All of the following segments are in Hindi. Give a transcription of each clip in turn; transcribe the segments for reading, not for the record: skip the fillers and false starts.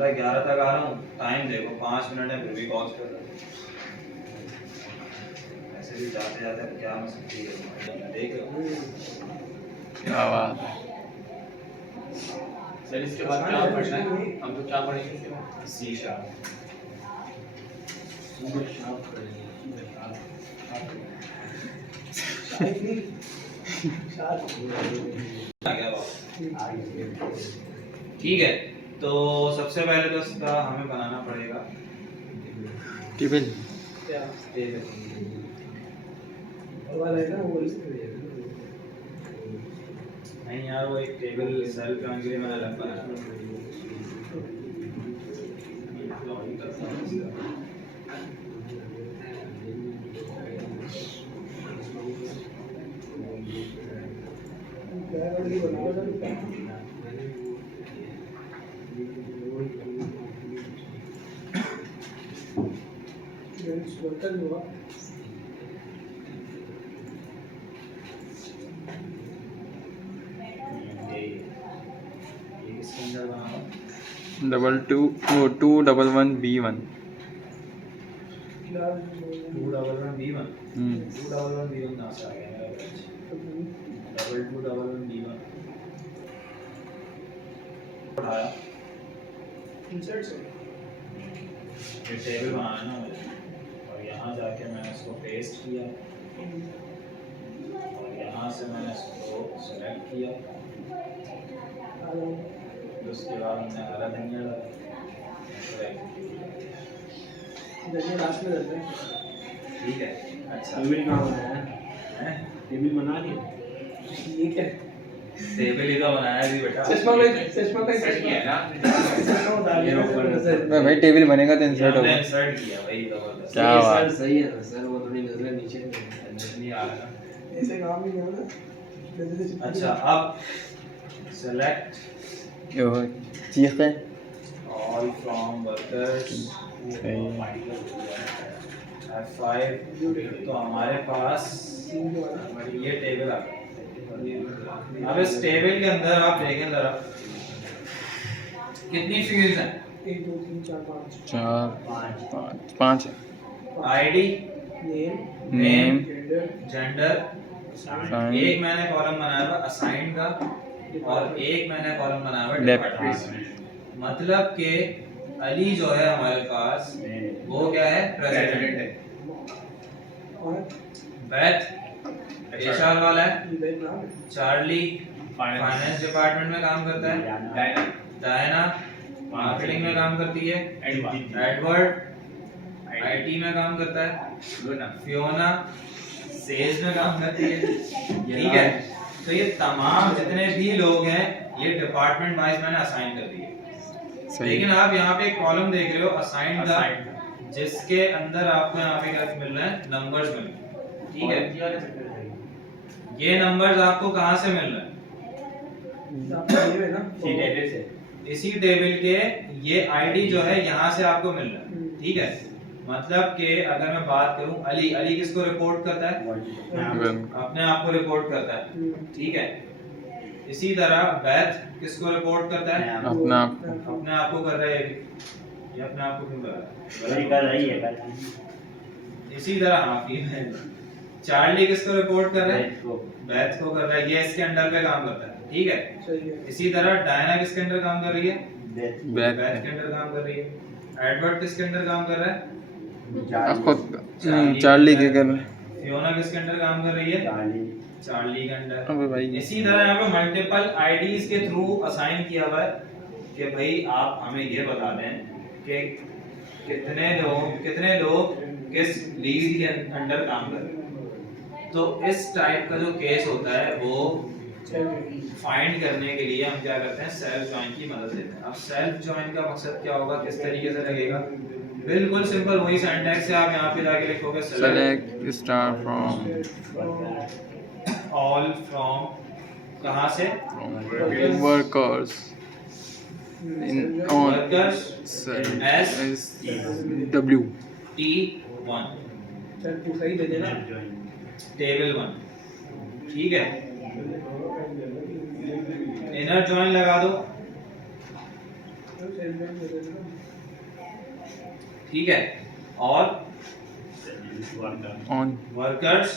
11 तक आ रहा हूँ, टाइम देखो 5 मिनट है फिर भी पॉज कर रहा हूँ। ऐसे भी जाते जाते क्या मैं सकती है देख लो। क्या बात है सर। इसके बाद क्या पढ़ना है? हम तो क्या पढ़ेंगे इसके बाद? C sharp. ठीक है, तो सबसे पहले तो इसका हमें बनाना पड़ेगा टेबल। टेबल। नहीं यार, वो एक टेबल सेल्फ के लिए मैंने अलग बनाया डबल 211B1। 211B1 211B1 कहाँ से आ गया मेरा बैच? 211B1 उठाया, इंसर्ट से ये टेबल बनाना है मुझे, और यहाँ जाके मैंने इसको पेस्ट किया और यहाँ से मैंने इसको सेलेक्ट किया, तो उसके बाद हमने हरा धनिया देखिए लास्ट में रहते हैं। ठीक है। अच्छा, टेबल कहाँ बनाया है? टेबल बना दिया? ठीक है। टेबल ही तो बनाया जी बेटा। चश्मा का सेट किया है ना? चश्मा उतार लिया। भाई टेबल बनेगा तो इंसर्ट हमने होगा। इंसर्ट किया भाई, जबरदस्त। क्या बात। सर सही है ना सर, वो थोड़ी नजर नीचे नहीं आ रहा। ऐसे काम ही नहीं होता। अच्छा, अब सेलेक्ट यो चीख है। ऑल फ्रॉम वर्कर्स F5, तो हमारे पास ये टेबल आ गया। अब इस टेबल के अंदर आप देखें जरा कितनी फील्ड्स हैं? 1 2 3 4 5 चार पाँच है। आईडी, नेम, जेंडर, एक मैंने कॉलम बनाया हुआ असाइंड का और एक मैंने कॉलम बनाया हुआ डिपार्टमेंट। मतलब कि अली जो है हमारे पास वो क्या है? प्रेसिडेंट है। बैथ एचआर वाला है। चार्ली फाइनेंस डिपार्टमेंट में काम करता है। डायना मार्केटिंग में काम करती है। एडवर्ड आईटी में काम करता है। फियोना सेल्स में काम करती है। ठीक है, तो ये तमाम जितने भी लोग हैं ये डिपार्टमेंट वाइज मैंने असाइन कर दिए। लेकिन आप यहाँ पे एक कॉलम देख रहे हो असाइंड का, जिसके अंदर आपको यहाँ पे क्या मिल रहा है? नंबर्स मिल रहे हैं। ठीक है, ये नंबर्स आपको कहाँ से मिल रहे हैं? इसी टेबल के ये आईडी जो है यहाँ से आपको मिल रहा है। ठीक है, मतलब कि अगर मैं बात करूं अली किसको रिपोर्ट करता है? अपने आप को रिपोर्ट करता है। ठीक है, इसी तरह बैथ किसको रिपोर्ट करता है? अपना आप। अपने आप को कर रहा है ये अपने आप को क्यों कर रहा है? कर रही है। इसी तरह हाँ फीमेल चार्ली किसको रिपोर्ट कर रहा है? बैथ को कर रहा है, ये इसके अंडर पे काम करता है। ठीक है, इसी तरह डायना किसके अंडर काम कर रही है? बैथ के अंडर काम कर रही है। एडवर्ड किसके अंडर काम कर रहा है? चार्ली के कर। फियोना किसके अंडर काम कर रही है? चार्ली के अंडर। अबे भाई इसी तरह यहाँ पे मल्टीपल आईडीज के थ्रू असाइन किया हुआ है कि भाई आप हमें ये बता दें कि कितने लोग किस लीज के अंडर काम कर रहे हैं। तो इस टाइप का जो केस होता है वो फाइंड करने के लिए हम क्या करते हैं? सेल्फ जॉइन की मदद लेते हैं। अब सेल्फ जॉइन का मकसद क्या होगा, किस तरीके से लगेगा? बिल्कुल सिंपल वही सिंटैक्स है। आप यहाँ पे जाके लिखोगे select star from all from, कहाँ से? Workers in on workers S W T1 चल तू सही दे देना। टेबल 1। ठीक है, इनर जॉइन लगा दो। ठीक है, और on workers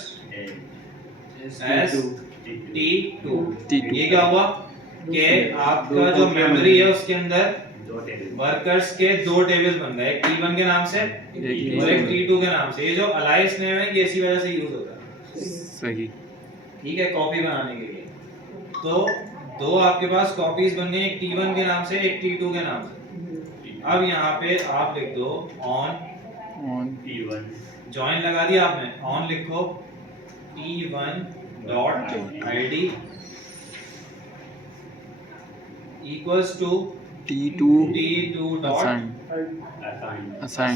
S T2। T2 ये क्या हुआ कि आपका जो मेमोरी है उसके अंदर वर्कर्स के दो टेबल्स बन गए, एक T1 के नाम से और एक T2 के नाम से। ये जो अलाइस नेम है ये इसी वजह से यूज होता है, सही ठीक है, कॉपी बनाने के लिए। तो दो आपके पास कॉपीज बन गई, एक T1 के नाम से एक T2 के नाम से। अब यहाँ पे आप लिख दो ऑन जॉइन लगा दिया आपने, ऑन लिखो T1 dot ID equals to T2 T2 dot assign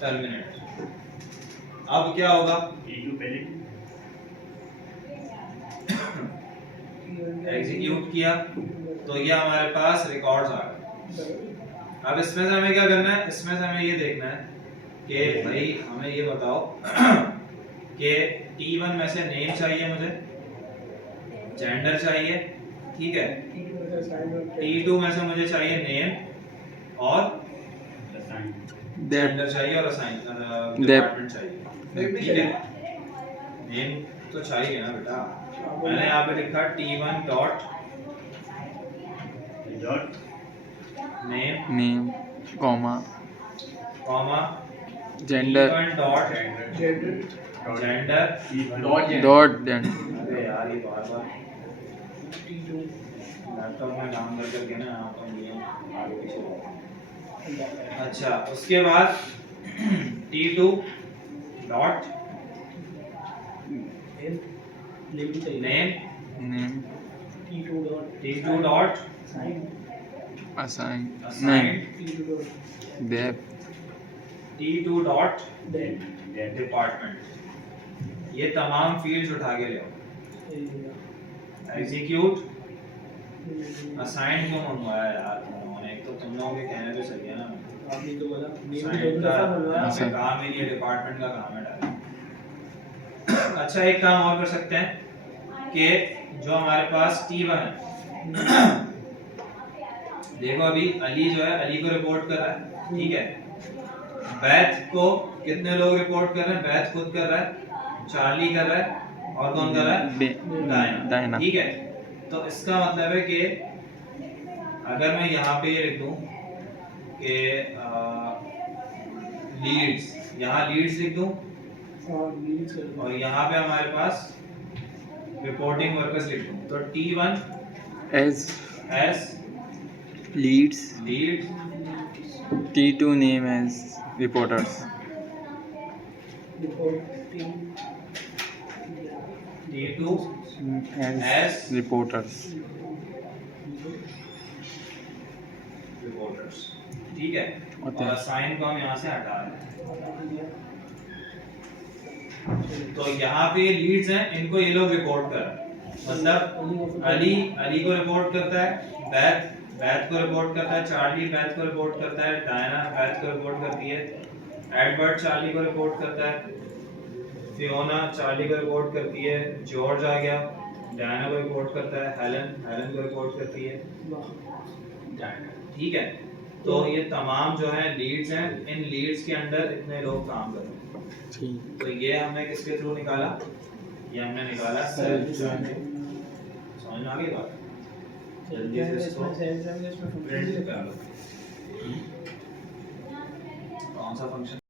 terminate. अब क्या होगा, एग्जीक्यूट किया तो ये हमारे पास रिकॉर्ड्स आ गए। अब इसमें से हमें क्या करना है, इसमें से हमें ये देखना है कि भाई हमें ये बताओ कि T1 में से नेम चाहिए मुझे, जेंडर चाहिए, ठीक है, T2 में से मुझे चाहिए नेम और जेंडर चाहिए और असाइन डिपार्टमेंट चाहिए, ठीक है। नेम तो चाहिए ना बेटा, मैंने यहाँ पे लिखा T1 dot name name comma comma gender T1 dot gender dot gender अरे यार ये बार लैपटॉप में काम कर करके ना यहाँ पर ये आगे पीछे हो गया। अच्छा, उसके बाद T2 dot name name T2 dot assign assign name depth T2 dot department. ये तमाम फील्ड्स उठा के ले एग्जीक्यूट। असाइन क्यों मंगवाया यार तुम लोगों ने, एक तो तुम लोगों के कहने पे सही है ना, असाइन का यहाँ पे काम है, ये डिपार्टमेंट का काम है डायरेक्ट। अच्छा, एक काम और कर सकते हैं कि जो हमारे पास T1 है, देखो अभी अली जो है अली को रिपोर्ट कर रहा है, ठीक है। बैथ को कितने लोग रिपोर्ट कर रहे हैं, बैथ खुद कर रहा है, चार्ली कर रहा है और कौन कर रहा है, डायना, ठीक है। तो इसका मतलब है कि अगर मैं यहाँ पे ये लिख दूं कि लीड्स, यहाँ लीड्स लिख दूं और यहाँ पे हमारे पास रिपोर्टिंग वर्कर्स लिख दूं, तो T1 as leads T2 name as reporters T2 as reporters reporters, ठीक है। होते और हैं। असाइन को हम यहाँ से हटा रहे हैं, तो यहाँ पे लीड्स हैं, इनको ये लोग रिपोर्ट कर रहे हैं, मतलब अली को रिपोर्ट करता है, बैथ को रिपोर्ट करता है, चार्ली बैथ को रिपोर्ट करता है, डायना बैथ को रिपोर्ट करती है, एडवर्ड चार्ली को रिपोर्ट करता है, फियोना चार्ली को रिपोर्ट करती है, जॉर्ज आ गया डायना को रिपोर्ट करता है, हेलन को रिपोर्ट करती है, ठीक है। तो ये तमाम जो है लीड्स हैं, इन लीड्स के अंदर इतने लोग काम कर रहे हैं, ठीक तो ये हमने किसके थ्रू निकाला, ये हमने निकाला सेल्फ जॉइनिंग। समझ में आ गई बात, जल्दी से इसको प्रिंट कर लो। कौन सा फंक्शन